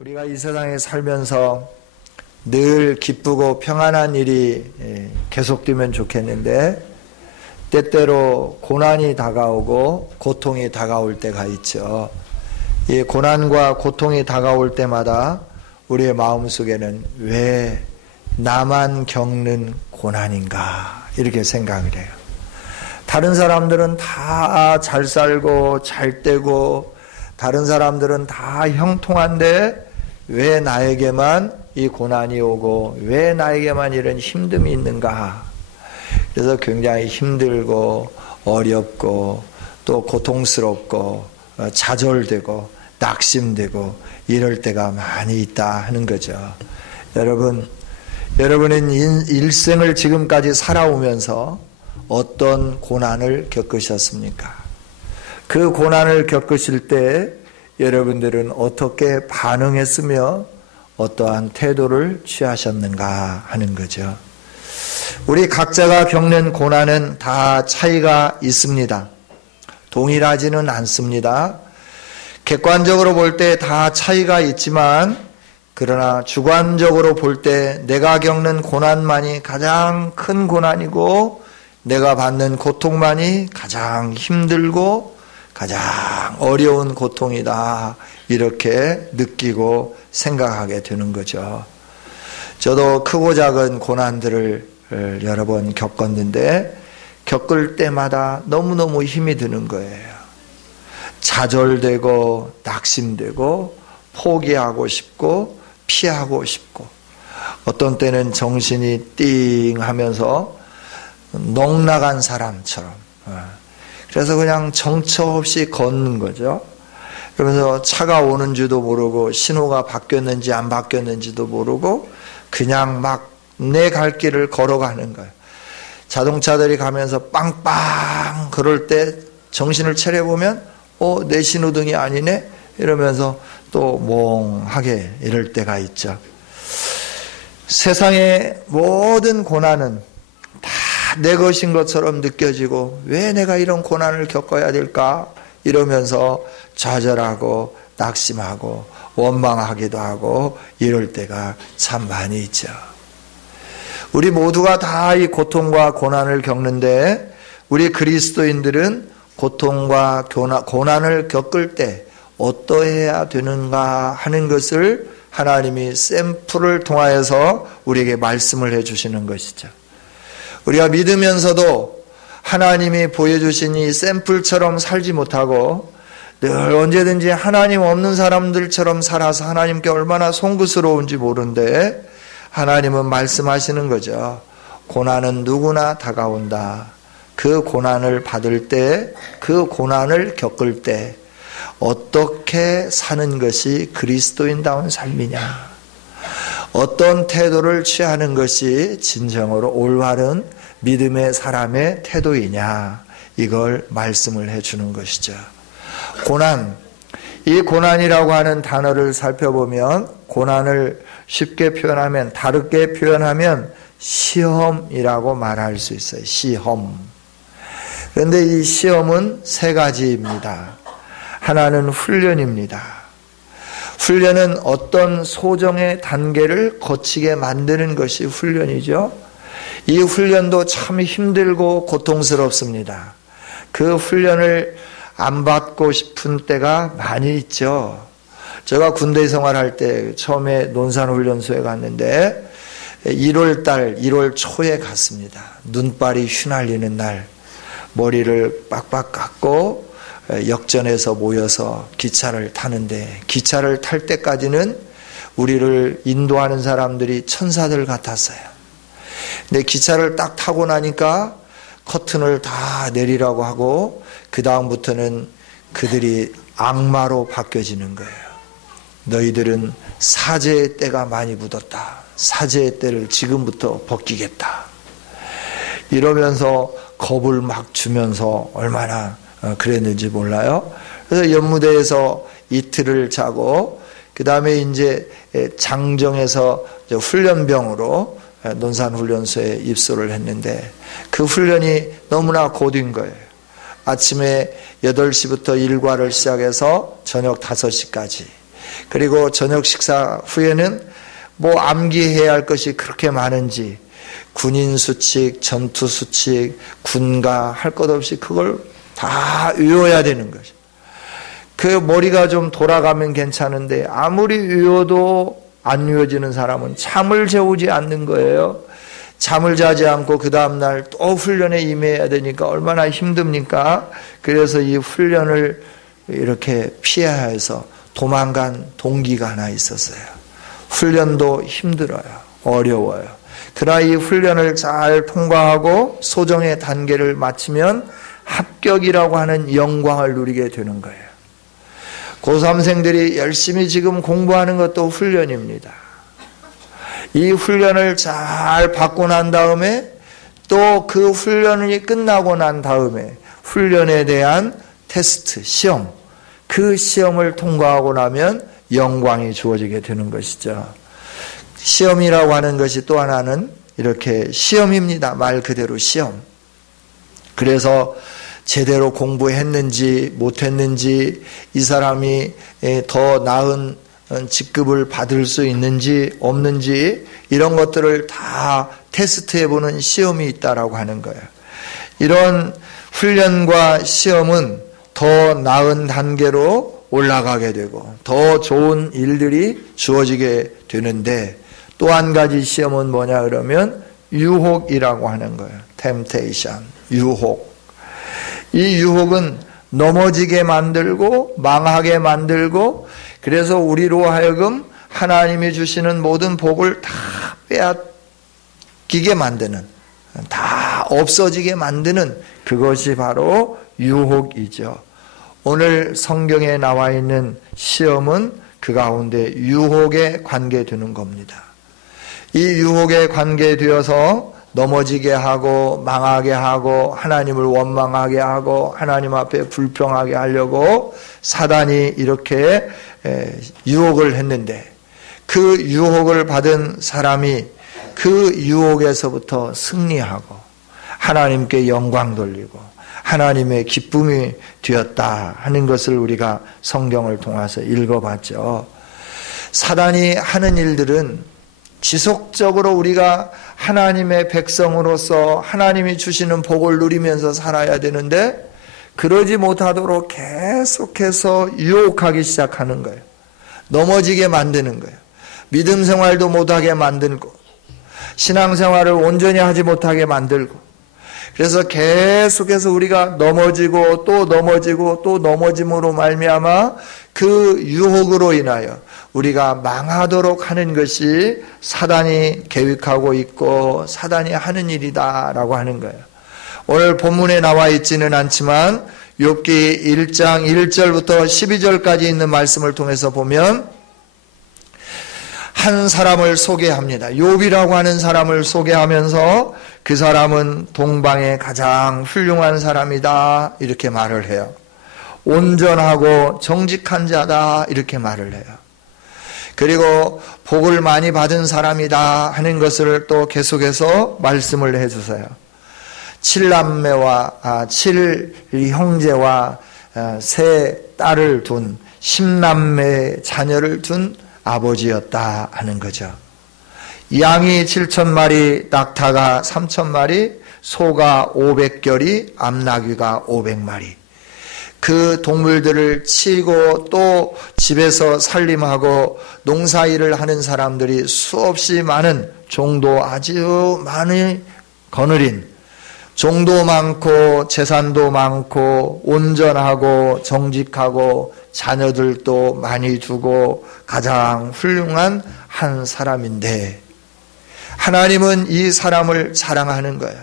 우리가 이 세상에 살면서 늘 기쁘고 평안한 일이 계속되면 좋겠는데 때때로 고난이 다가오고 고통이 다가올 때가 있죠. 이 고난과 고통이 다가올 때마다 우리의 마음속에는 왜 나만 겪는 고난인가 이렇게 생각을 해요. 다른 사람들은 다 잘 살고 잘 되고 다른 사람들은 다 형통한데 왜 나에게만 이 고난이 오고 왜 나에게만 이런 힘듦이 있는가. 그래서 굉장히 힘들고 어렵고 또 고통스럽고 좌절되고 낙심되고 이럴 때가 많이 있다 하는 거죠. 여러분은 일생을 지금까지 살아오면서 어떤 고난을 겪으셨습니까? 그 고난을 겪으실 때 여러분들은 어떻게 반응했으며 어떠한 태도를 취하셨는가 하는 거죠. 우리 각자가 겪는 고난은 다 차이가 있습니다. 동일하지는 않습니다. 객관적으로 볼 때 다 차이가 있지만 그러나 주관적으로 볼 때 내가 겪는 고난만이 가장 큰 고난이고 내가 받는 고통만이 가장 힘들고 가장 어려운 고통이다 이렇게 느끼고 생각하게 되는 거죠. 저도 크고 작은 고난들을 여러 번 겪었는데 겪을 때마다 너무너무 힘이 드는 거예요. 좌절되고 낙심되고 포기하고 싶고 피하고 싶고 어떤 때는 정신이 띵 하면서 넋나간 사람처럼 그래서 그냥 정처 없이 걷는 거죠. 그러면서 차가 오는지도 모르고 신호가 바뀌었는지 안 바뀌었는지도 모르고 그냥 막 내 갈 길을 걸어가는 거예요. 자동차들이 가면서 빵빵 그럴 때 정신을 차려보면 내 신호등이 아니네 이러면서 또 멍하게 이럴 때가 있죠. 세상의 모든 고난은 다 내 것인 것처럼 느껴지고 왜 내가 이런 고난을 겪어야 될까 이러면서 좌절하고 낙심하고 원망하기도 하고 이럴 때가 참 많이 있죠. 우리 모두가 다 이 고통과 고난을 겪는데 우리 그리스도인들은 고통과 고난을 겪을 때 어떠해야 되는가 하는 것을 하나님이 샘플을 통하여서 우리에게 말씀을 해주시는 것이죠. 우리가 믿으면서도 하나님이 보여주신 이 샘플처럼 살지 못하고 늘 언제든지 하나님 없는 사람들처럼 살아서 하나님께 얼마나 송구스러운지 모르는데 하나님은 말씀하시는 거죠. 고난은 누구나 다가온다. 그 고난을 받을 때, 그 고난을 겪을 때 어떻게 사는 것이 그리스도인다운 삶이냐. 어떤 태도를 취하는 것이 진정으로 올바른 믿음의 사람의 태도이냐. 이걸 말씀을 해주는 것이죠. 고난, 이 고난이라고 하는 단어를 살펴보면 고난을 쉽게 표현하면 다르게 표현하면 시험이라고 말할 수 있어요. 시험. 그런데 이 시험은 세 가지입니다. 하나는 훈련입니다. 훈련은 어떤 소정의 단계를 거치게 만드는 것이 훈련이죠. 이 훈련도 참 힘들고 고통스럽습니다. 그 훈련을 안 받고 싶은 때가 많이 있죠. 제가 군대 생활할 때 처음에 논산훈련소에 갔는데 1월 초에 갔습니다. 눈발이 휘날리는 날 머리를 빡빡 깎고 역전에서 모여서 기차를 타는데 기차를 탈 때까지는 우리를 인도하는 사람들이 천사들 같았어요. 근데 기차를 딱 타고 나니까 커튼을 다 내리라고 하고 그 다음부터는 그들이 악마로 바뀌어지는 거예요. 너희들은 사제의 때가 많이 묻었다. 사제의 때를 지금부터 벗기겠다. 이러면서 겁을 막 주면서 얼마나 그랬는지 몰라요. 그래서 연무대에서 이틀을 자고 그 다음에 이제 장정에서 훈련병으로 논산훈련소에 입소를 했는데 그 훈련이 너무나 고된 거예요. 아침에 8시부터 일과를 시작해서 저녁 5시까지 그리고 저녁 식사 후에는 뭐 암기해야 할 것이 그렇게 많은지 군인 수칙, 전투 수칙, 군가 할 것 없이 그걸 다 외워야 되는 거죠. 그 머리가 좀 돌아가면 괜찮은데 아무리 외워도 안 외워지는 사람은 잠을 재우지 않는 거예요. 잠을 자지 않고 그 다음날 또 훈련에 임해야 되니까 얼마나 힘듭니까? 그래서 이 훈련을 이렇게 피해야 해서 도망간 동기가 하나 있었어요. 훈련도 힘들어요. 어려워요. 그러나 이 훈련을 잘 통과하고 소정의 단계를 마치면 합격이라고 하는 영광을 누리게 되는 거예요. 고3생들이 열심히 지금 공부하는 것도 훈련입니다. 이 훈련을 잘 받고 난 다음에 또 그 훈련이 끝나고 난 다음에 훈련에 대한 테스트, 시험, 그 시험을 통과하고 나면 영광이 주어지게 되는 것이죠. 시험이라고 하는 것이 또 하나는 이렇게 시험입니다. 말 그대로 시험. 그래서 제대로 공부했는지 못했는지, 이 사람이 더 나은 직급을 받을 수 있는지 없는지, 이런 것들을 다 테스트해보는 시험이 있다라고 하는 거예요. 이런 훈련과 시험은 더 나은 단계로 올라가게 되고 더 좋은 일들이 주어지게 되는데, 또 한 가지 시험은 뭐냐 그러면 유혹이라고 하는 거예요. temptation, 유혹. 이 유혹은 넘어지게 만들고 망하게 만들고, 그래서 우리로 하여금 하나님이 주시는 모든 복을 다 빼앗기게 만드는, 다 없어지게 만드는 그것이 바로 유혹이죠. 오늘 성경에 나와 있는 시험은 그 가운데 유혹에 관계되는 겁니다. 이 유혹에 관계되어서 넘어지게 하고 망하게 하고 하나님을 원망하게 하고 하나님 앞에 불평하게 하려고 사단이 이렇게 유혹을 했는데, 그 유혹을 받은 사람이 그 유혹에서부터 승리하고 하나님께 영광 돌리고 하나님의 기쁨이 되었다 하는 것을 우리가 성경을 통해서 읽어봤죠. 사단이 하는 일들은 지속적으로 우리가 하나님의 백성으로서 하나님이 주시는 복을 누리면서 살아야 되는데, 그러지 못하도록 계속해서 유혹하기 시작하는 거예요. 넘어지게 만드는 거예요. 믿음 생활도 못하게 만들고 신앙생활을 온전히 하지 못하게 만들고, 그래서 계속해서 우리가 넘어지고 또 넘어지고 또 넘어짐으로 말미암아 그 유혹으로 인하여 우리가 망하도록 하는 것이 사단이 계획하고 있고 사단이 하는 일이다라고 하는 거예요. 오늘 본문에 나와 있지는 않지만 욥기 1장 1절부터 12절까지 있는 말씀을 통해서 보면 한 사람을 소개합니다. 욥이라고 하는 사람을 소개하면서 그 사람은 동방의 가장 훌륭한 사람이다 이렇게 말을 해요. 온전하고 정직한 자다 이렇게 말을 해요. 그리고 복을 많이 받은 사람이다 하는 것을 또 계속해서 말씀을 해주세요. 7남매와 7형제와 3딸을 둔 10남매 자녀를 둔 아버지였다 하는 거죠. 양이 7,000마리, 낙타가 3,000마리, 소가 500결이, 암나귀가 500마리. 그 동물들을 치고 또 집에서 살림하고 농사일을 하는 사람들이 수없이 많은, 종도 아주 많이 거느린, 종도 많고 재산도 많고 온전하고 정직하고 자녀들도 많이 두고 가장 훌륭한 한 사람인데, 하나님은 이 사람을 사랑하는 거예요.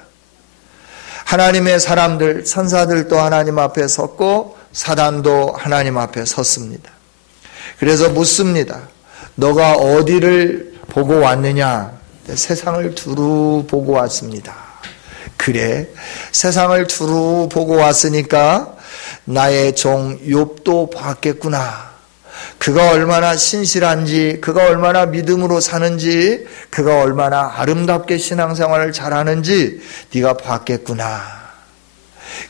하나님의 사람들, 천사들도 하나님 앞에 섰고 사단도 하나님 앞에 섰습니다. 그래서 묻습니다. 너가 어디를 보고 왔느냐? 세상을 두루 보고 왔습니다. 그래, 세상을 두루 보고 왔으니까 나의 종 욥도 봤겠구나. 그가 얼마나 신실한지, 그가 얼마나 믿음으로 사는지, 그가 얼마나 아름답게 신앙생활을 잘하는지 네가 봤겠구나.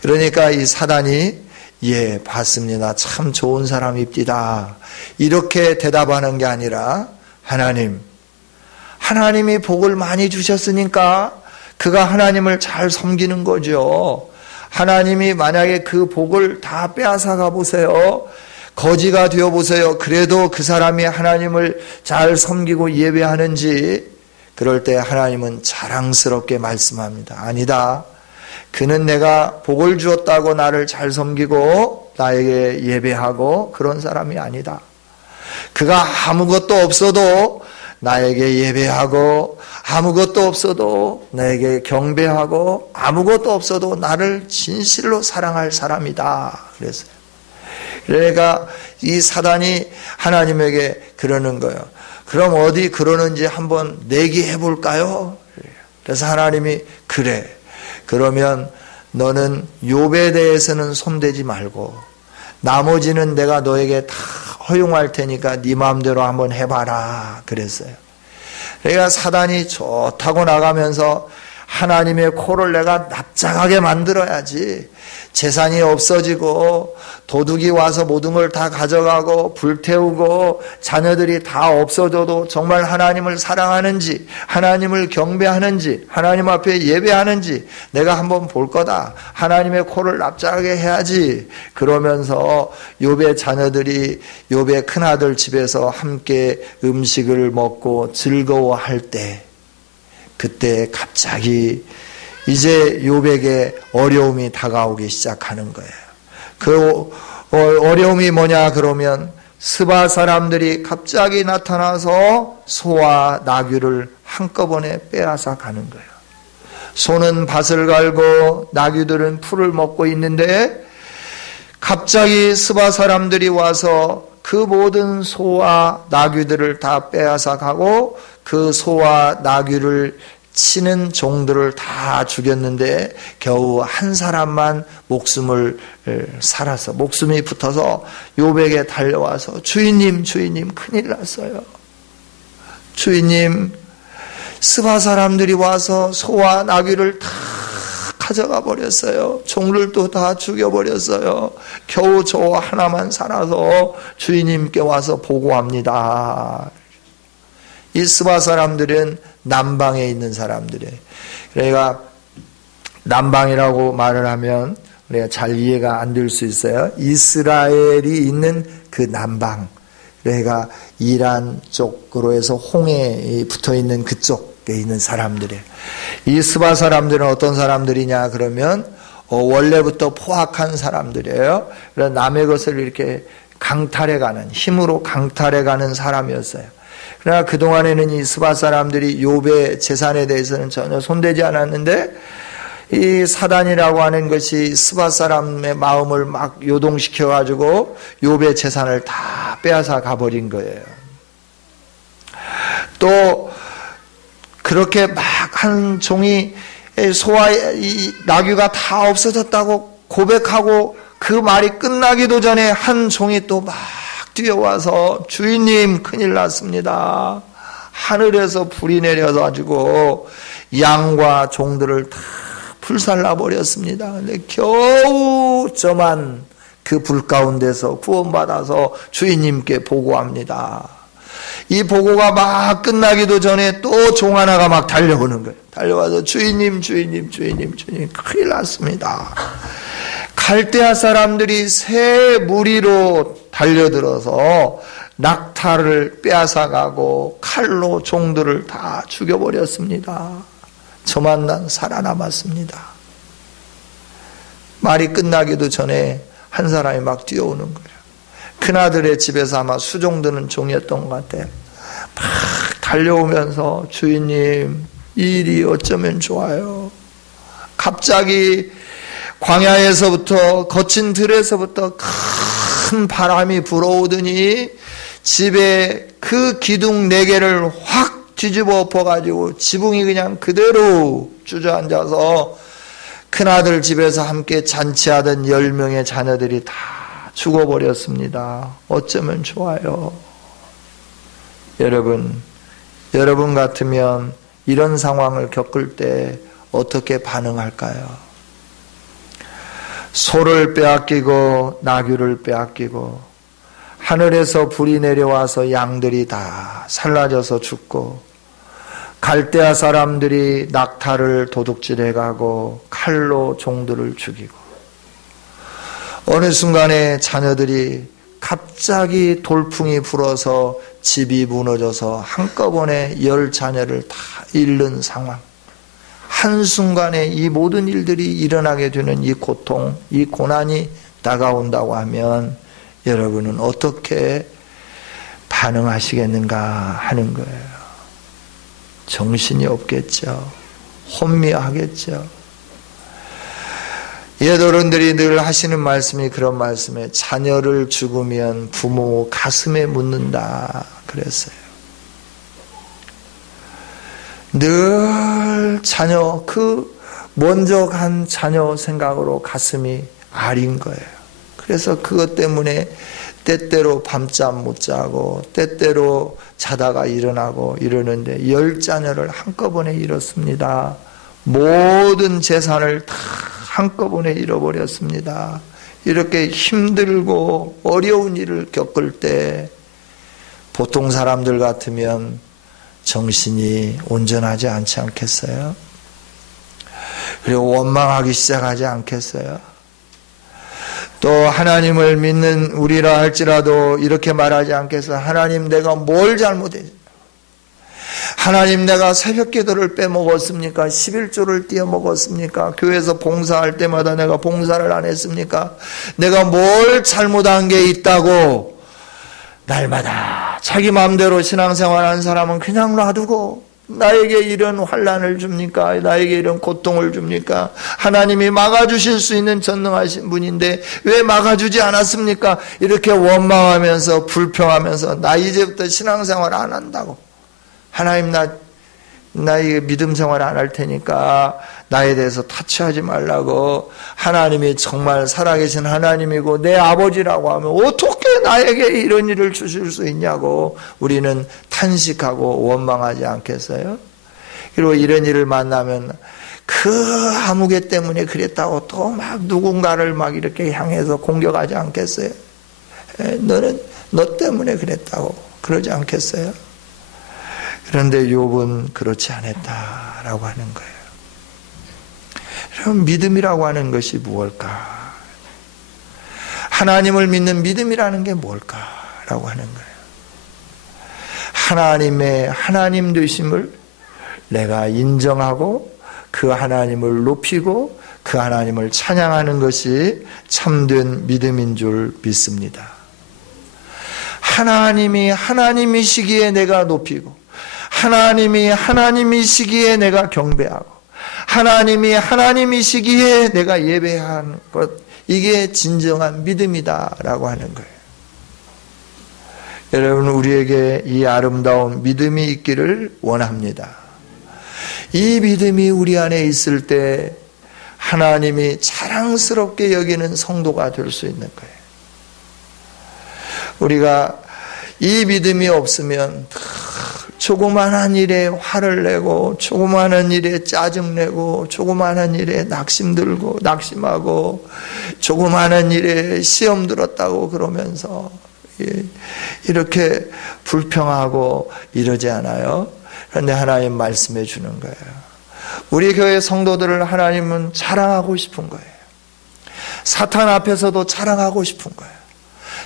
그러니까 이 사단이 예, 봤습니다. 참 좋은 사람입디다. 이렇게 대답하는 게 아니라 하나님이 복을 많이 주셨으니까 그가 하나님을 잘 섬기는 거죠. 하나님이 만약에 그 복을 다 빼앗아가 보세요. 거지가 되어 보세요. 그래도 그 사람이 하나님을 잘 섬기고 예배하는지, 그럴 때 하나님은 자랑스럽게 말씀합니다. 아니다. 그는 내가 복을 주었다고 나를 잘 섬기고 나에게 예배하고 그런 사람이 아니다. 그가 아무것도 없어도 나에게 예배하고, 아무것도 없어도 나에게 경배하고, 아무것도 없어도 나를 진실로 사랑할 사람이다. 그랬어요. 그러니까 이 사단이 하나님에게 그러는 거예요. 그럼 어디 그러는지 한번 내기해 볼까요? 그래서 하나님이 그래. 그러면 너는 욥에 대해서는 손대지 말고 나머지는 내가 너에게 다 허용할 테니까 네 마음대로 한번 해봐라. 그랬어요. 그러니까 사단이 좋다고 나가면서 하나님의 코를 내가 납작하게 만들어야지, 재산이 없어지고 도둑이 와서 모든 걸 다 가져가고 불태우고 자녀들이 다 없어져도 정말 하나님을 사랑하는지, 하나님을 경배하는지, 하나님 앞에 예배하는지 내가 한번 볼 거다. 하나님의 코를 납작하게 해야지. 그러면서 욥의 자녀들이 욥의 큰아들 집에서 함께 음식을 먹고 즐거워할 때, 그때 갑자기 이제 욥에게 어려움이 다가오기 시작하는 거예요. 그 어려움이 뭐냐 그러면 스바 사람들이 갑자기 나타나서 소와 나귀를 한꺼번에 빼앗아 가는 거예요. 소는 밭을 갈고 나귀들은 풀을 먹고 있는데 갑자기 스바 사람들이 와서 그 모든 소와 나귀들을 다 빼앗아 가고 그 소와 나귀를 치는 종들을 다 죽였는데 겨우 한 사람만 목숨을 살아서, 목숨이 붙어서 욥에게 달려와서 주인님 큰일 났어요. 주인님, 스바 사람들이 와서 소와 나귀를 다 가져가 버렸어요. 종들도 다 죽여버렸어요. 겨우 저 하나만 살아서 주인님께 와서 보고합니다. 이 스바 사람들은 남방에 있는 사람들이에요. 그러니까 남방이라고 말을 하면 우리가 잘 이해가 안 될 수 있어요. 이스라엘이 있는 그 남방, 그러니까 이란 쪽으로 해서 홍해에 붙어 있는 그쪽에 있는 사람들이에요. 이 스바 사람들은 어떤 사람들이냐 그러면 원래부터 포악한 사람들이에요. 그래서 남의 것을 이렇게 강탈해가는, 힘으로 강탈해가는 사람이었어요. 그러나 그동안에는 이 스바 사람들이 욥의 재산에 대해서는 전혀 손대지 않았는데, 이 사단이라고 하는 것이 스바 사람의 마음을 막 요동시켜 가지고 욥의 재산을 다 빼앗아 가버린 거예요. 또 그렇게 막 한 종이 소와 이 나귀가 다 없어졌다고 고백하고 그 말이 끝나기도 전에 한 종이 또 막 뛰어와서 주인님 큰일 났습니다. 하늘에서 불이 내려서 가지고 양과 종들을 다 불살라 버렸습니다. 근데 겨우 저만 그 불 가운데서 구원받아서 주인님께 보고합니다. 이 보고가 막 끝나기도 전에 또 종 하나가 막 달려오는 거예요. 달려와서 주인님 큰일 났습니다. 갈대아 사람들이 새 무리로 달려들어서 낙타를 빼앗아가고 칼로 종들을 다 죽여버렸습니다. 저만 난 살아남았습니다. 말이 끝나기도 전에 한 사람이 막 뛰어오는 거예요. 큰아들의 집에서 아마 수종드는 종이었던 것 같아요. 막 달려오면서 주인님, 이 일이 어쩌면 좋아요. 갑자기 광야에서부터, 거친 들에서부터 큰 바람이 불어오더니 집에 그 기둥 4개를 확 뒤집어 엎어가지고 지붕이 그냥 그대로 주저앉아서 큰아들 집에서 함께 잔치하던 10명의 자녀들이 다 죽어버렸습니다. 어쩌면 좋아요. 여러분 같으면 이런 상황을 겪을 때 어떻게 반응할까요? 소를 빼앗기고 나귀를 빼앗기고 하늘에서 불이 내려와서 양들이 다 살라져서 죽고 갈대아 사람들이 낙타를 도둑질해가고 칼로 종들을 죽이고 어느 순간에 자녀들이 갑자기 돌풍이 불어서 집이 무너져서 한꺼번에 10자녀를 다 잃는 상황. 한순간에 이 모든 일들이 일어나게 되는 이 고통, 이 고난이 다가온다고 하면 여러분은 어떻게 반응하시겠는가 하는 거예요. 정신이 없겠죠. 혼미하겠죠. 옛어른들이 늘 하시는 말씀이 그런 말씀에 자녀를 죽으면 부모 가슴에 묻는다 그랬어요. 늘 자녀, 그 먼저 간 자녀 생각으로 가슴이 아린 거예요. 그래서 그것 때문에 때때로 밤잠 못 자고 때때로 자다가 일어나고 이러는데 10자녀를 한꺼번에 잃었습니다. 모든 재산을 다 한꺼번에 잃어버렸습니다. 이렇게 힘들고 어려운 일을 겪을 때 보통 사람들 같으면 정신이 온전하지 않지 않겠어요? 그리고 원망하기 시작하지 않겠어요? 또 하나님을 믿는 우리라 할지라도 이렇게 말하지 않겠어요? 하나님, 내가 뭘 잘못했습니까? 하나님, 내가 새벽 기도를 빼먹었습니까? 11조를 띄어먹었습니까? 교회에서 봉사할 때마다 내가 봉사를 안 했습니까? 내가 뭘 잘못한 게 있다고 날마다 자기 마음대로 신앙생활하는 사람은 그냥 놔두고 나에게 이런 환난을 줍니까? 나에게 이런 고통을 줍니까? 하나님이 막아주실 수 있는 전능하신 분인데 왜 막아주지 않았습니까? 이렇게 원망하면서 불평하면서 나 이제부터 신앙생활 안 한다고. 하나님, 나의 믿음 생활 안 할 테니까 나에 대해서 타치하지 말라고. 하나님이 정말 살아계신 하나님이고 내 아버지라고 하면 어떻게 나에게 이런 일을 주실 수 있냐고 우리는 탄식하고 원망하지 않겠어요? 그리고 이런 일을 만나면 그 아무개 때문에 그랬다고 또 막 누군가를 막 이렇게 향해서 공격하지 않겠어요? 너는 너 때문에 그랬다고 그러지 않겠어요? 그런데 욥은 그렇지 않았다라고 하는 거예요. 그럼 믿음이라고 하는 것이 무엇일까? 하나님을 믿는 믿음이라는 게 뭘까라고 하는 거예요. 하나님의 하나님 되심을 내가 인정하고 그 하나님을 높이고 그 하나님을 찬양하는 것이 참된 믿음인 줄 믿습니다. 하나님이 하나님이시기에 내가 높이고 하나님이 하나님이시기에 내가 경배하고 하나님이 하나님이시기에 내가 예배하는 것, 이게 진정한 믿음이다라고 하는 거예요. 여러분, 우리에게 이 아름다운 믿음이 있기를 원합니다. 이 믿음이 우리 안에 있을 때 하나님이 자랑스럽게 여기는 성도가 될 수 있는 거예요. 우리가 이 믿음이 없으면 조그마한 일에 화를 내고 조그마한 일에 짜증내고 조그마한 일에 낙심들고 낙심하고 조그마한 일에 시험 들었다고 그러면서 이렇게 불평하고 이러지 않아요? 그런데 하나님 말씀해 주는 거예요. 우리 교회 성도들을 하나님은 자랑하고 싶은 거예요. 사탄 앞에서도 자랑하고 싶은 거예요.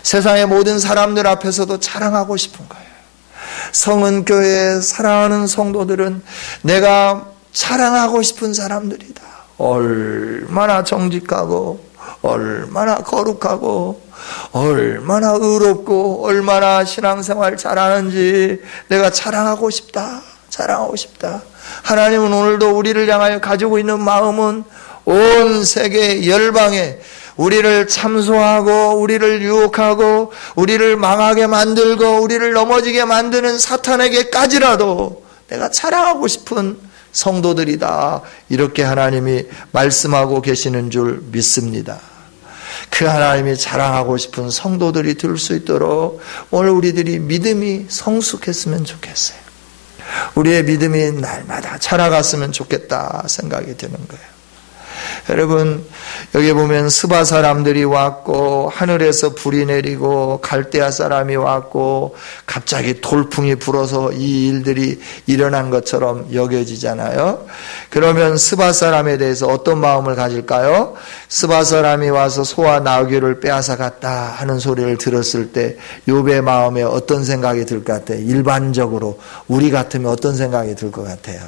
세상의 모든 사람들 앞에서도 자랑하고 싶은 거예요. 성은교회 사랑하는 성도들은 내가 자랑하고 싶은 사람들이다. 얼마나 정직하고 얼마나 거룩하고 얼마나 의롭고 얼마나 신앙생활 잘하는지 내가 자랑하고 싶다. 자랑하고 싶다. 하나님은 오늘도 우리를 향하여 가지고 있는 마음은 온 세계 열방에 우리를 참소하고 우리를 유혹하고 우리를 망하게 만들고 우리를 넘어지게 만드는 사탄에게까지라도 내가 자랑하고 싶은 성도들이다. 이렇게 하나님이 말씀하고 계시는 줄 믿습니다. 그 하나님이 자랑하고 싶은 성도들이 될 수 있도록 오늘 우리들이 믿음이 성숙했으면 좋겠어요. 우리의 믿음이 날마다 자라갔으면 좋겠다 생각이 드는 거예요. 여러분, 여기 보면 스바 사람들이 왔고 하늘에서 불이 내리고 갈대아 사람이 왔고 갑자기 돌풍이 불어서 이 일들이 일어난 것처럼 여겨지잖아요. 그러면 스바 사람에 대해서 어떤 마음을 가질까요? 스바 사람이 와서 소와 나귀를 빼앗아 갔다 하는 소리를 들었을 때 욥의 마음에 어떤 생각이 들 것 같아요? 일반적으로 우리 같으면 어떤 생각이 들 것 같아요?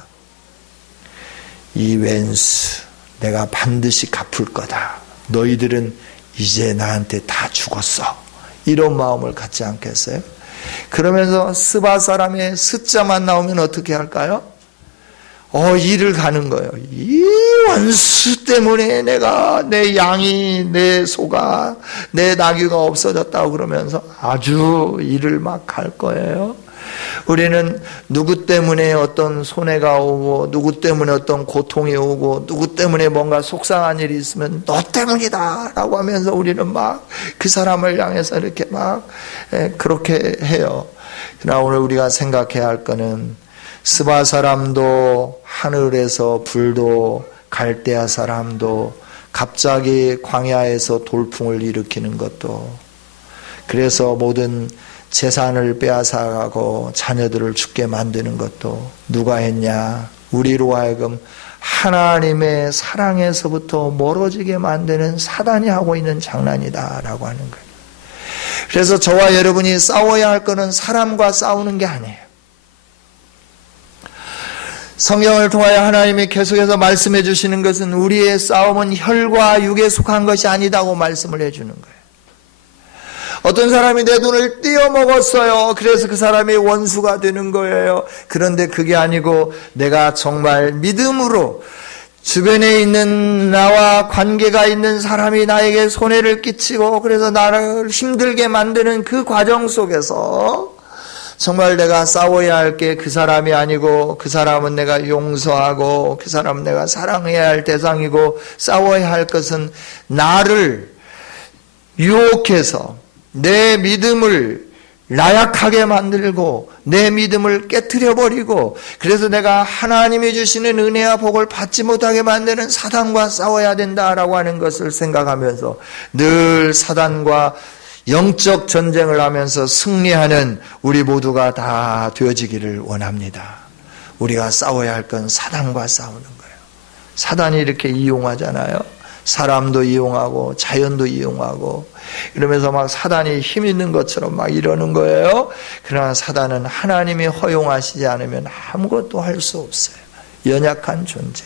이 왼수 내가 반드시 갚을 거다. 너희들은 이제 나한테 다 죽었어. 이런 마음을 갖지 않겠어요? 그러면서 스바 사람의 스자만 나오면 어떻게 할까요? 일을 가는 거예요. 이 원수 때문에 내가 내 양이 내 소가 내 나귀가 없어졌다고 그러면서 아주 일을 막 갈 거예요. 우리는 누구 때문에 어떤 손해가 오고 누구 때문에 어떤 고통이 오고 누구 때문에 뭔가 속상한 일이 있으면 너 때문이다 라고 하면서 우리는 막 그 사람을 향해서 이렇게 막 그렇게 해요. 그러나 오늘 우리가 생각해야 할 거는 스바 사람도 하늘에서 불도 갈대아 사람도 갑자기 광야에서 돌풍을 일으키는 것도 그래서 모든 재산을 빼앗아가고 자녀들을 죽게 만드는 것도 누가 했냐? 우리로 하여금 하나님의 사랑에서부터 멀어지게 만드는 사단이 하고 있는 장난이다라고 하는 거예요. 그래서 저와 여러분이 싸워야 할 것은 사람과 싸우는 게 아니에요. 성경을 통하여 하나님이 계속해서 말씀해 주시는 것은 우리의 싸움은 혈과 육에 속한 것이 아니다고 말씀을 해 주는 거예요. 어떤 사람이 내 돈을 떼어먹었어요. 그래서 그 사람이 원수가 되는 거예요. 그런데 그게 아니고 내가 정말 믿음으로 주변에 있는 나와 관계가 있는 사람이 나에게 손해를 끼치고 그래서 나를 힘들게 만드는 그 과정 속에서 정말 내가 싸워야 할 게 그 사람이 아니고 그 사람은 내가 용서하고 그 사람은 내가 사랑해야 할 대상이고 싸워야 할 것은 나를 유혹해서 내 믿음을 나약하게 만들고 내 믿음을 깨트려버리고 그래서 내가 하나님이 주시는 은혜와 복을 받지 못하게 만드는 사단과 싸워야 된다라고 하는 것을 생각하면서 늘 사단과 영적 전쟁을 하면서 승리하는 우리 모두가 다 되어지기를 원합니다. 우리가 싸워야 할 건 사단과 싸우는 거예요. 사단이 이렇게 이용하잖아요. 사람도 이용하고 자연도 이용하고 이러면서 막 사단이 힘 있는 것처럼 막 이러는 거예요. 그러나 사단은 하나님이 허용하시지 않으면 아무것도 할 수 없어요. 연약한 존재.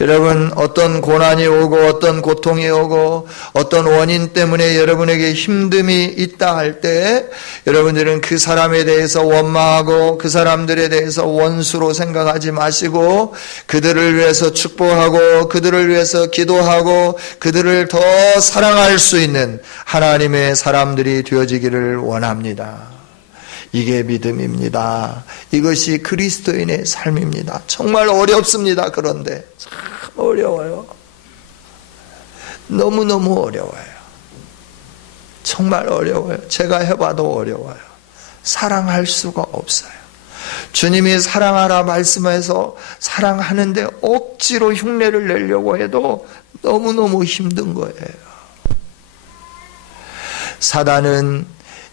여러분 어떤 고난이 오고 어떤 고통이 오고 어떤 원인 때문에 여러분에게 힘듦이 있다 할 때 여러분들은 그 사람에 대해서 원망하고 그 사람들에 대해서 원수로 생각하지 마시고 그들을 위해서 축복하고 그들을 위해서 기도하고 그들을 더 사랑할 수 있는 하나님의 사람들이 되어지기를 원합니다. 이게 믿음입니다. 이것이 그리스도인의 삶입니다. 정말 어렵습니다. 그런데 참 어려워요. 너무너무 어려워요. 정말 어려워요. 제가 해봐도 어려워요. 사랑할 수가 없어요. 주님이 사랑하라 말씀해서 사랑하는데 억지로 흉내를 내려고 해도 너무너무 힘든 거예요. 사단은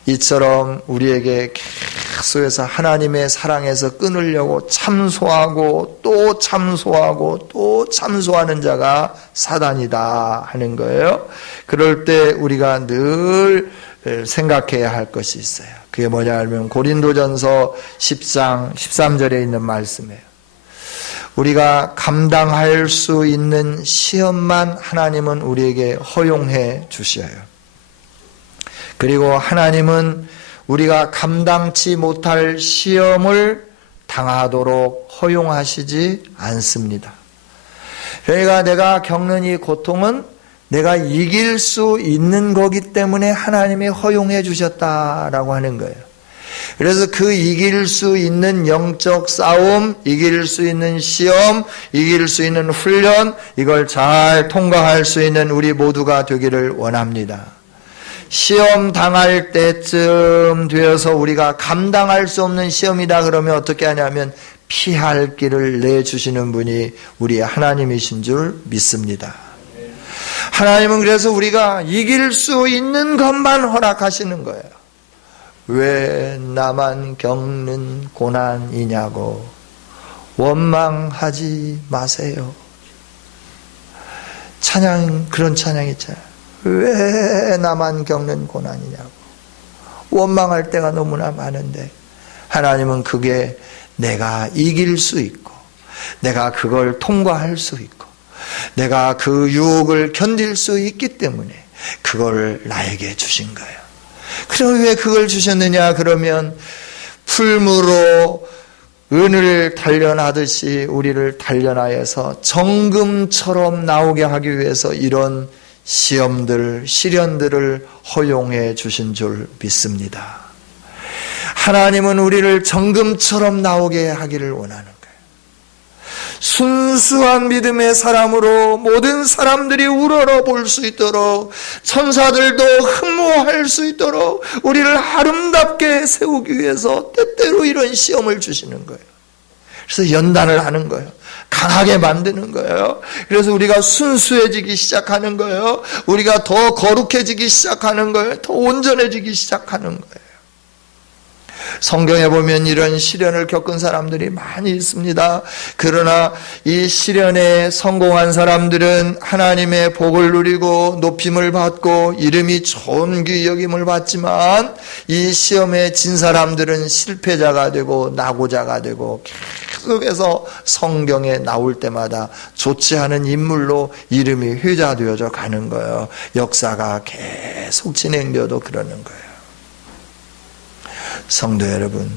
이처럼 우리에게 계속해서 하나님의 사랑에서 끊으려고 참소하고 또 참소하고 또 참소하는 자가 사단이다 하는 거예요. 그럴 때 우리가 늘 생각해야 할 것이 있어요. 그게 뭐냐 하면 고린도전서 10장 13절에 있는 말씀이에요. 우리가 감당할 수 있는 시험만 하나님은 우리에게 허용해 주셔요. 그리고 하나님은 우리가 감당치 못할 시험을 당하도록 허용하시지 않습니다. 그러니까 내가 겪는 이 고통은 내가 이길 수 있는 거기 때문에 하나님이 허용해 주셨다라고 하는 거예요. 그래서 그 이길 수 있는 영적 싸움, 이길 수 있는 시험, 이길 수 있는 훈련, 이걸 잘 통과할 수 있는 우리 모두가 되기를 원합니다. 시험 당할 때쯤 되어서 우리가 감당할 수 없는 시험이다 그러면 어떻게 하냐면 피할 길을 내주시는 분이 우리의 하나님이신 줄 믿습니다. 하나님은 그래서 우리가 이길 수 있는 것만 허락하시는 거예요. 왜 나만 겪는 고난이냐고 원망하지 마세요. 그런 찬양 있잖아요. 왜 나만 겪는 고난이냐고 원망할 때가 너무나 많은데, 하나님은 그게 내가 이길 수 있고 내가 그걸 통과할 수 있고 내가 그 유혹을 견딜 수 있기 때문에 그걸 나에게 주신 거예요. 그럼 왜 그걸 주셨느냐? 그러면 풀무로 은을 단련하듯이 우리를 단련하여서 정금처럼 나오게 하기 위해서 이런 시험들, 시련들을 허용해 주신 줄 믿습니다. 하나님은 우리를 정금처럼 나오게 하기를 원하는 거예요. 순수한 믿음의 사람으로 모든 사람들이 우러러 볼 수 있도록, 천사들도 흠모할 수 있도록 우리를 아름답게 세우기 위해서 때때로 이런 시험을 주시는 거예요. 그래서 연단을 하는 거예요. 강하게 만드는 거예요. 그래서 우리가 순수해지기 시작하는 거예요. 우리가 더 거룩해지기 시작하는 거예요. 더 온전해지기 시작하는 거예요. 성경에 보면 이런 시련을 겪은 사람들이 많이 있습니다. 그러나 이 시련에 성공한 사람들은 하나님의 복을 누리고 높임을 받고 이름이 좋은 귀 여김을 받지만, 이 시험에 진 사람들은 실패자가 되고 낙오자가 되고 계속해서 성경에 나올 때마다 좋지 않은 인물로 이름이 회자되어져 가는 거예요. 역사가 계속 진행되어도 그러는 거예요. 성도 여러분,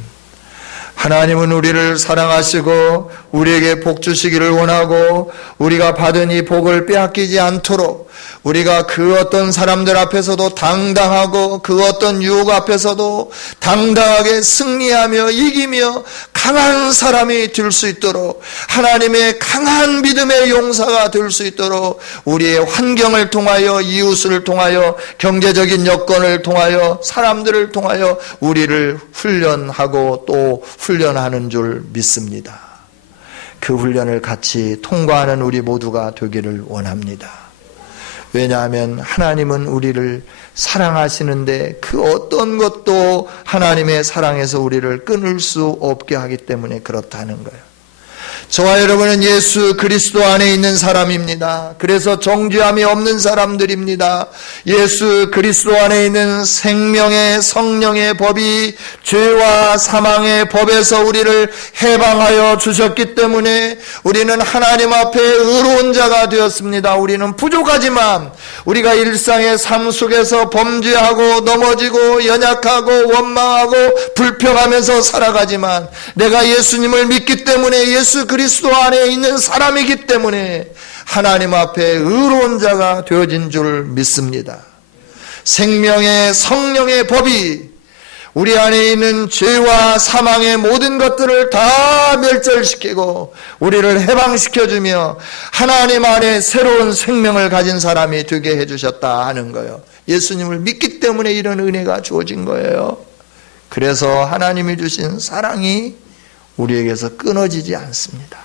하나님은 우리를 사랑하시고 우리에게 복 주시기를 원하고, 우리가 받은 이 복을 빼앗기지 않도록 우리가 그 어떤 사람들 앞에서도 당당하고 그 어떤 유혹 앞에서도 당당하게 승리하며 이기며 강한 사람이 될 수 있도록, 하나님의 강한 믿음의 용사가 될 수 있도록 우리의 환경을 통하여, 이웃을 통하여, 경제적인 여건을 통하여, 사람들을 통하여 우리를 훈련하고 또 훈련하는 줄 믿습니다. 그 훈련을 같이 통과하는 우리 모두가 되기를 원합니다. 왜냐하면 하나님은 우리를 사랑하시는데 그 어떤 것도 하나님의 사랑에서 우리를 끊을 수 없게 하기 때문에 그렇다는 거예요. 저와 여러분은 예수 그리스도 안에 있는 사람입니다. 그래서 정죄함이 없는 사람들입니다. 예수 그리스도 안에 있는 생명의 성령의 법이 죄와 사망의 법에서 우리를 해방하여 주셨기 때문에 우리는 하나님 앞에 의로운 자가 되었습니다. 우리는 부족하지만 우리가 일상의 삶 속에서 범죄하고 넘어지고 연약하고 원망하고 불평하면서 살아가지만, 내가 예수님을 믿기 때문에, 예수 그리스도 안에 있는 사람이기 때문에 하나님 앞에 의로운 자가 되어진 줄 믿습니다. 생명의 성령의 법이 우리 안에 있는 죄와 사망의 모든 것들을 다 멸절시키고 우리를 해방시켜주며 하나님 안에 새로운 생명을 가진 사람이 되게 해주셨다 하는 거예요. 예수님을 믿기 때문에 이런 은혜가 주어진 거예요. 그래서 하나님이 주신 사랑이 우리에게서 끊어지지 않습니다.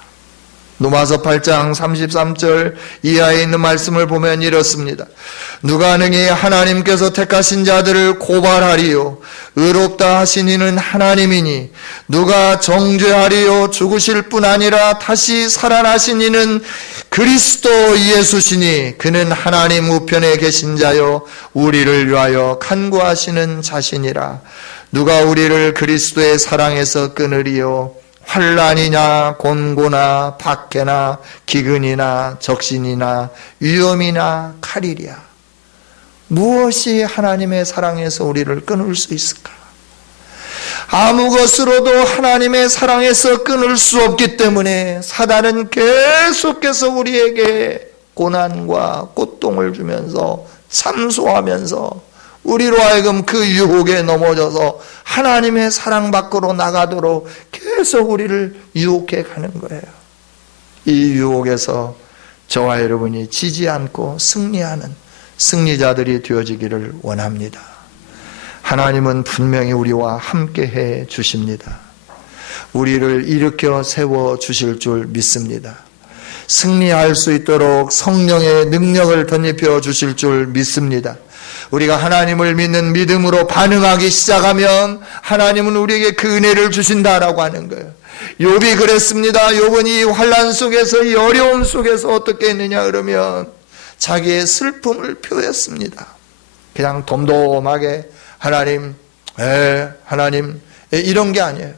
로마서 8장 33절 이하에 있는 말씀을 보면 이렇습니다. 누가 능히 하나님께서 택하신 자들을 고발하리요, 의롭다 하신 이는 하나님이니 누가 정죄하리요, 죽으실 뿐 아니라 다시 살아나신 이는 그리스도 예수시니 그는 하나님 우편에 계신 자요 우리를 위하여 간구하시는 자신이라. 누가 우리를 그리스도의 사랑에서 끊으리요, 환난이나 곤고나 박해나 기근이나 적신이나 위험이나 칼이랴. 무엇이 하나님의 사랑에서 우리를 끊을 수 있을까? 아무 것으로도 하나님의 사랑에서 끊을 수 없기 때문에 사단은 계속해서 우리에게 고난과 고통을 주면서 참소하면서 우리로 하여금 그 유혹에 넘어져서 하나님의 사랑 밖으로 나가도록 계속 우리를 유혹해 가는 거예요. 이 유혹에서 저와 여러분이 지지 않고 승리하는 승리자들이 되어지기를 원합니다. 하나님은 분명히 우리와 함께 해 주십니다. 우리를 일으켜 세워 주실 줄 믿습니다. 승리할 수 있도록 성령의 능력을 덧입혀 주실 줄 믿습니다. 우리가 하나님을 믿는 믿음으로 반응하기 시작하면 하나님은 우리에게 그 은혜를 주신다라고 하는 거예요. 욥이 그랬습니다. 욥은 이 환난 속에서, 이 어려움 속에서 어떻게 했느냐 그러면 자기의 슬픔을 표했습니다. 그냥 덤덤하게 하나님 이런 게 아니에요.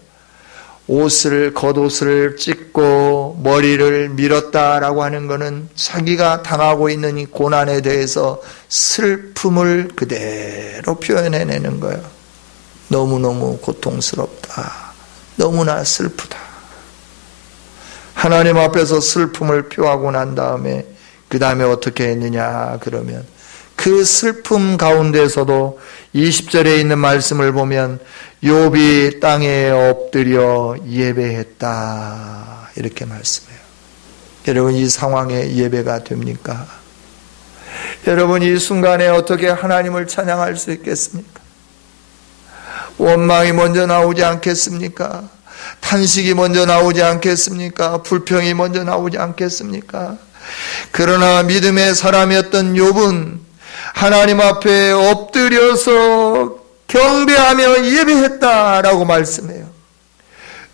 겉옷을 찢고 머리를 밀었다라고 하는 것은 자기가 당하고 있는 이 고난에 대해서 슬픔을 그대로 표현해내는 거예요. 너무너무 고통스럽다. 너무나 슬프다. 하나님 앞에서 슬픔을 표하고 난 다음에 그 다음에 어떻게 했느냐 그러면 그 슬픔 가운데서도 20절에 있는 말씀을 보면 욥이 땅에 엎드려 예배했다 이렇게 말씀해요. 여러분 이 상황에 예배가 됩니까? 여러분 이 순간에 어떻게 하나님을 찬양할 수 있겠습니까? 원망이 먼저 나오지 않겠습니까? 탄식이 먼저 나오지 않겠습니까? 불평이 먼저 나오지 않겠습니까? 그러나 믿음의 사람이었던 욥은 하나님 앞에 엎드려서 경배하며 예배했다라고 말씀해요.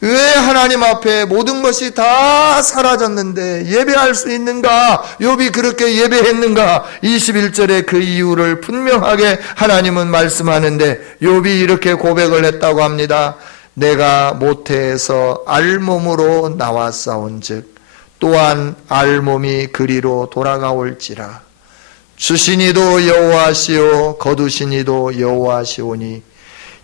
왜 하나님 앞에 모든 것이 다 사라졌는데 예배할 수 있는가? 욥이 그렇게 예배했는가? 21절에 그 이유를 분명하게 하나님은 말씀하는데 욥이 이렇게 고백을 했다고 합니다. 내가 모태에서 알몸으로 나왔사온즉 또한 알몸이 그리로 돌아가올지라. 주시니도 여호와시오 거두시니도 여호와시오니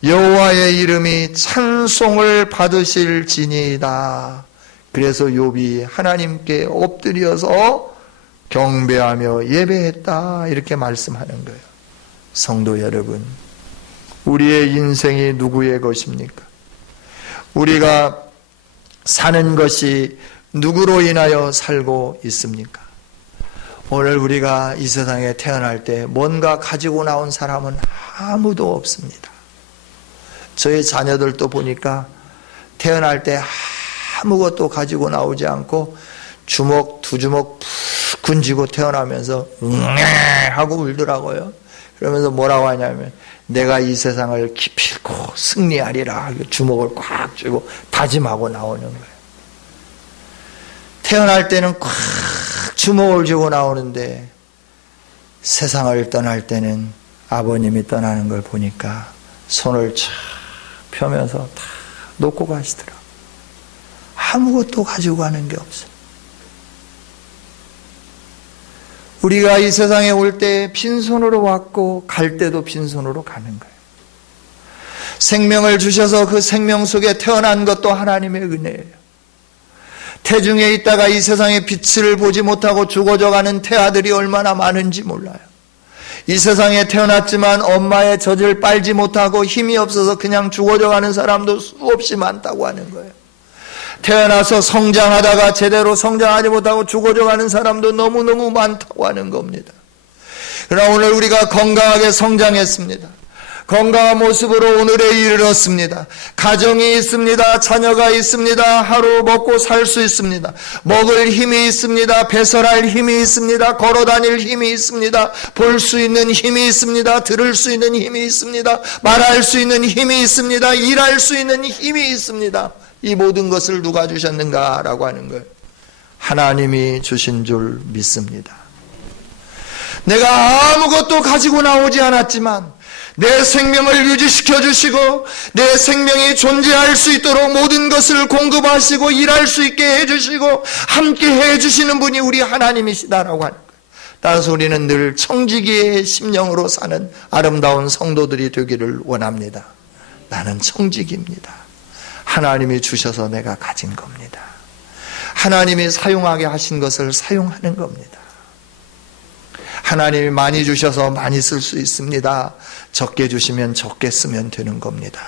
여호와의 이름이 찬송을 받으실지니이다. 그래서 욥이 하나님께 엎드려서 경배하며 예배했다 이렇게 말씀하는 거예요. 성도 여러분, 우리의 인생이 누구의 것입니까? 우리가 사는 것이 누구로 인하여 살고 있습니까? 오늘 우리가 이 세상에 태어날 때 뭔가 가지고 나온 사람은 아무도 없습니다. 저희 자녀들도 보니까 태어날 때 아무것도 가지고 나오지 않고 주먹 두 주먹 푹 군지고 태어나면서 하고 울더라고요. 그러면서 뭐라고 하냐면 내가 이 세상을 기필코 승리하리라 주먹을 꽉 쥐고 다짐하고 나오는 거예요. 태어날 때는 꽉 주먹을 쥐고 나오는데 세상을 떠날 때는 아버님이 떠나는 걸 보니까 손을 쫙 펴면서 다 놓고 가시더라고요. 아무것도 가지고 가는 게 없어요. 우리가 이 세상에 올 때 빈손으로 왔고 갈 때도 빈손으로 가는 거예요. 생명을 주셔서 그 생명 속에 태어난 것도 하나님의 은혜예요. 태중에 있다가 이 세상의 빛을 보지 못하고 죽어져 가는 태아들이 얼마나 많은지 몰라요. 이 세상에 태어났지만 엄마의 젖을 빨지 못하고 힘이 없어서 그냥 죽어져 가는 사람도 수없이 많다고 하는 거예요. 태어나서 성장하다가 제대로 성장하지 못하고 죽어져 가는 사람도 너무너무 많다고 하는 겁니다. 그러나 오늘 우리가 건강하게 성장했습니다. 건강한 모습으로 오늘에 이르렀습니다. 가정이 있습니다. 자녀가 있습니다. 하루 먹고 살 수 있습니다. 먹을 힘이 있습니다. 배설할 힘이 있습니다. 걸어다닐 힘이 있습니다. 볼 수 있는 힘이 있습니다. 들을 수 있는 힘이 있습니다. 말할 수 있는 힘이 있습니다. 일할 수 있는 힘이 있습니다. 이 모든 것을 누가 주셨는가라고 하는 거예요. 하나님이 주신 줄 믿습니다. 내가 아무것도 가지고 나오지 않았지만 내 생명을 유지시켜 주시고 내 생명이 존재할 수 있도록 모든 것을 공급하시고 일할 수 있게 해주시고 함께 해주시는 분이 우리 하나님이시다라고 하는 거예요. 따라서 우리는 늘 청지기의 심령으로 사는 아름다운 성도들이 되기를 원합니다. 나는 청지기입니다. 하나님이 주셔서 내가 가진 겁니다. 하나님이 사용하게 하신 것을 사용하는 겁니다. 하나님이 많이 주셔서 많이 쓸 수 있습니다. 적게 주시면 적게 쓰면 되는 겁니다.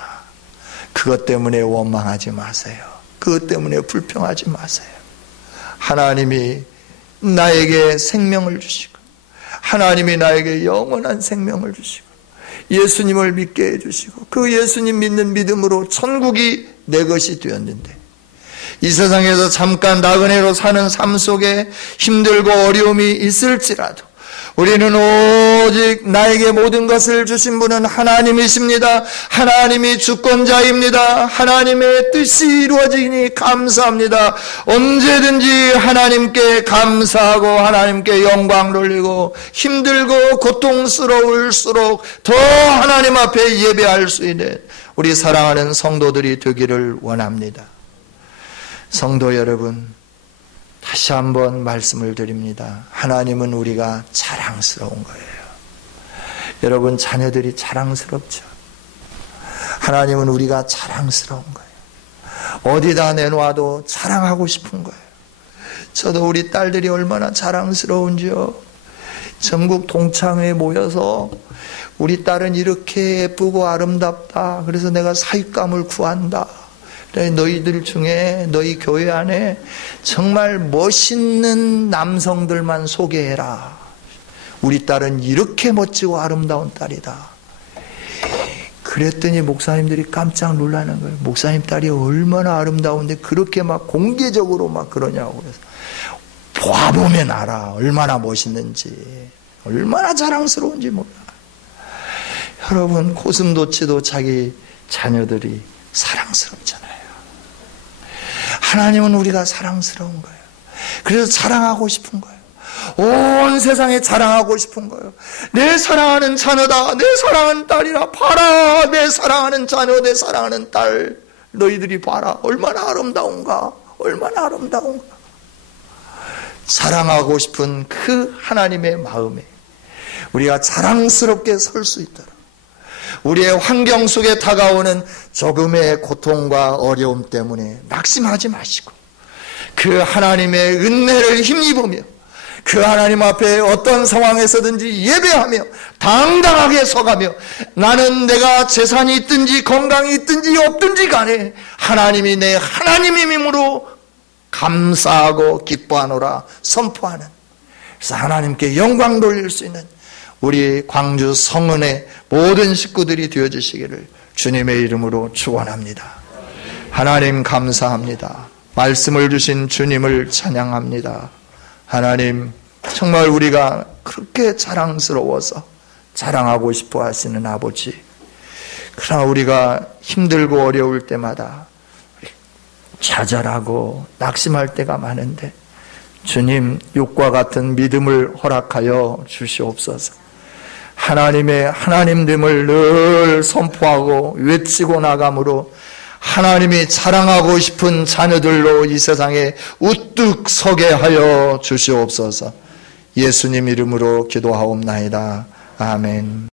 그것 때문에 원망하지 마세요. 그것 때문에 불평하지 마세요. 하나님이 나에게 생명을 주시고 하나님이 나에게 영원한 생명을 주시고 예수님을 믿게 해주시고 그 예수님 믿는 믿음으로 천국이 내 것이 되었는데 이 세상에서 잠깐 나그네로 사는 삶 속에 힘들고 어려움이 있을지라도 우리는 오직 나에게 모든 것을 주신 분은 하나님이십니다. 하나님이 주권자입니다. 하나님의 뜻이 이루어지니 감사합니다. 언제든지 하나님께 감사하고 하나님께 영광 돌리고 힘들고 고통스러울수록 더 하나님 앞에 예배할 수 있는 우리 사랑하는 성도들이 되기를 원합니다. 성도 여러분, 다시 한번 말씀을 드립니다. 하나님은 우리가 자랑스러운 거예요. 여러분, 자녀들이 자랑스럽죠? 하나님은 우리가 자랑스러운 거예요. 어디다 내놓아도 자랑하고 싶은 거예요. 저도 우리 딸들이 얼마나 자랑스러운지요. 전국 동창회에 모여서 우리 딸은 이렇게 예쁘고 아름답다. 그래서 내가 사윗감을 구한다. 너희들 중에 너희 교회 안에 정말 멋있는 남성들만 소개해라. 우리 딸은 이렇게 멋지고 아름다운 딸이다. 그랬더니 목사님들이 깜짝 놀라는 거예요. 목사님 딸이 얼마나 아름다운데 그렇게 막 공개적으로 막 그러냐고. 그래서 보아보면 알아. 얼마나 멋있는지, 얼마나 자랑스러운지 몰라. 여러분, 고슴도치도 자기 자녀들이 사랑스럽잖아요. 하나님은 우리가 사랑스러운 거예요. 그래서 자랑하고 싶은 거예요. 온 세상에 자랑하고 싶은 거예요. 내 사랑하는 자녀다. 내 사랑하는 딸이라. 봐라. 내 사랑하는 자녀, 내 사랑하는 딸. 너희들이 봐라. 얼마나 아름다운가. 얼마나 아름다운가. 자랑하고 싶은 그 하나님의 마음에 우리가 자랑스럽게 설 수 있도록 우리의 환경 속에 다가오는 조금의 고통과 어려움 때문에 낙심하지 마시고 그 하나님의 은혜를 힘입으며 그 하나님 앞에 어떤 상황에서든지 예배하며 당당하게 서가며 나는 내가 재산이 있든지 건강이 있든지 없든지 간에 하나님이 내 하나님임으로 감사하고 기뻐하노라 선포하는, 그래서 하나님께 영광 돌릴 수 있는 우리 광주 성은의 모든 식구들이 되어주시기를 주님의 이름으로 축원합니다. 하나님 감사합니다. 말씀을 주신 주님을 찬양합니다. 하나님, 정말 우리가 그렇게 자랑스러워서 자랑하고 싶어 하시는 아버지, 그러나 우리가 힘들고 어려울 때마다 좌절하고 낙심할 때가 많은데 주님, 육과 같은 믿음을 허락하여 주시옵소서. 하나님의 하나님됨을 늘 선포하고 외치고 나감으로 하나님이 자랑하고 싶은 자녀들로 이 세상에 우뚝 서게 하여 주시옵소서. 예수님 이름으로 기도하옵나이다. 아멘.